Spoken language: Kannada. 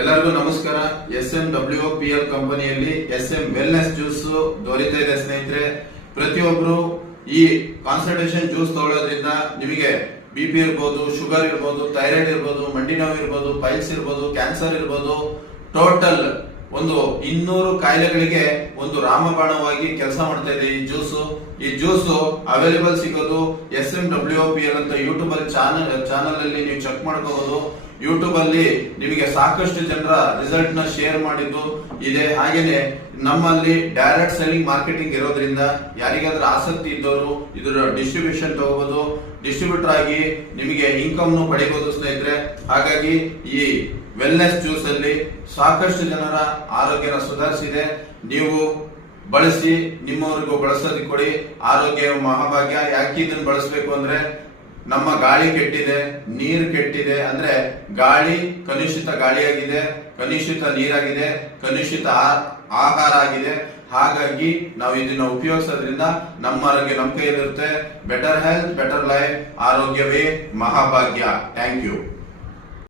ಎಲ್ಲರಿಗೂ ನಮಸ್ಕಾರ. SMWPL ಕಂಪನಿಯಲ್ಲಿ SM ವೆಲ್ನೆಸ್ ಜ್ಯೂಸ್ ದೊರೀತಾ ಇದೆ ಸ್ನೇಹಿತರೆ. ಪ್ರತಿಯೊಬ್ರು ಈ ಕಾನ್ಸಂಟ್ರೇಷನ್ ಜ್ಯೂಸ್ ತಗೊಳ್ಳೋದ್ರಿಂದ ನಿಮಗೆ BP ಇರ್ಬೋದು, ಶುಗರ್ ಇರ್ಬೋದು, ಥೈರಾಯ್ಡ್ ಇರ್ಬೋದು, ಮಂಡಿ ನೋವು ಇರ್ಬೋದು, ಪೈಲ್ಸ್ ಇರ್ಬೋದು, ಕ್ಯಾನ್ಸರ್ ಇರ್ಬೋದು, ಟೋಟಲ್ ಒಂದು 200 ಕಾಯಿಲೆಗಳಿಗೆ ಒಂದು ರಾಮಬಾಣವಾಗಿ ಕೆಲಸ ಮಾಡ್ತಾ ಇದೆ ಈ ಜ್ಯೂಸ್ ಅವೈಲೇಬಲ್ ಸಿಗೋದು SMWPL ಅಂತ ಯೂಟ್ಯೂಬ್ ಅಲ್ಲಿ ಚಾನಲ್ ಅಲ್ಲಿ ನೀವು ಚೆಕ್ ಮಾಡ್ಕೋಬಹುದು. ಯೂಟ್ಯೂಬ್ ಅಲ್ಲಿ ನಿಮಗೆ ಸಾಕಷ್ಟು ಜನರ ರಿಸಲ್ಟ್ ನ ಶೇರ್ ಮಾಡಿದ್ದು ಇದೆ. ಹಾಗೇನೆ ನಮ್ಮಲ್ಲಿ ಡೈರೆಕ್ಟ್ ಸೆಲ್ಲಿಂಗ್ ಮಾರ್ಕೆಟಿಂಗ್ ಇರೋದ್ರಿಂದ ಯಾರಿಗಾದ್ರೂ ಆಸಕ್ತಿ ಇದ್ದವರು ಇದರ ಡಿಸ್ಟ್ರಿಬ್ಯೂಷನ್ ತಗೋಬಹುದು, ಡಿಸ್ಟ್ರಿಬ್ಯೂಟರ್ ಆಗಿ ನಿಮಗೆ ಇನ್ಕಮ್ ಪಡಿಬಹುದು ಸ್ನೇಹಿತರೆ. ಹಾಗಾಗಿ ಈ ವೆಲ್ನೆಸ್ ಜ್ಯೂಸ್ ಅಲ್ಲಿ ಸಾಕಷ್ಟು ಜನರ ಆರೋಗ್ಯನ ಸುಧಾರಿಸಿದೆ. ನೀವು ಬಳಸಿ, ನಿಮ್ಮವರಿಗೂ ಬಳಸೋದಕ್ಕೆ ಕೊಡಿ. ಆರೋಗ್ಯ ಮಹಾಭಾಗ್ಯ. ಯಾಕೆ ಇದನ್ನ ಬಳಸಬೇಕು ಅಂದ್ರೆ, ನಮ್ಮ ಗಾಳಿ ಕೆಟ್ಟಿದೆ, ನೀರು ಕೆಟ್ಟಿದೆ. ಅಂದ್ರೆ ಗಾಳಿ ಕಲುಷಿತ ಗಾಳಿಯಾಗಿದೆ, ಕಲುಷಿತ ನೀರಾಗಿದೆ, ಕಲುಷಿತ ಆಹಾರ ಆಗಿದೆ. ಹಾಗಾಗಿ ನಾವು ಇದನ್ನ ಉಪಯೋಗಿಸೋದ್ರಿಂದ ನಮ್ಮ ಆರೋಗ್ಯ ನಮ್ಮ ಕೈಯಲ್ಲಿರುತ್ತೆ. Better health, better life. ಆರೋಗ್ಯವೇ ಮಹಾಭಾಗ್ಯ. Thank you.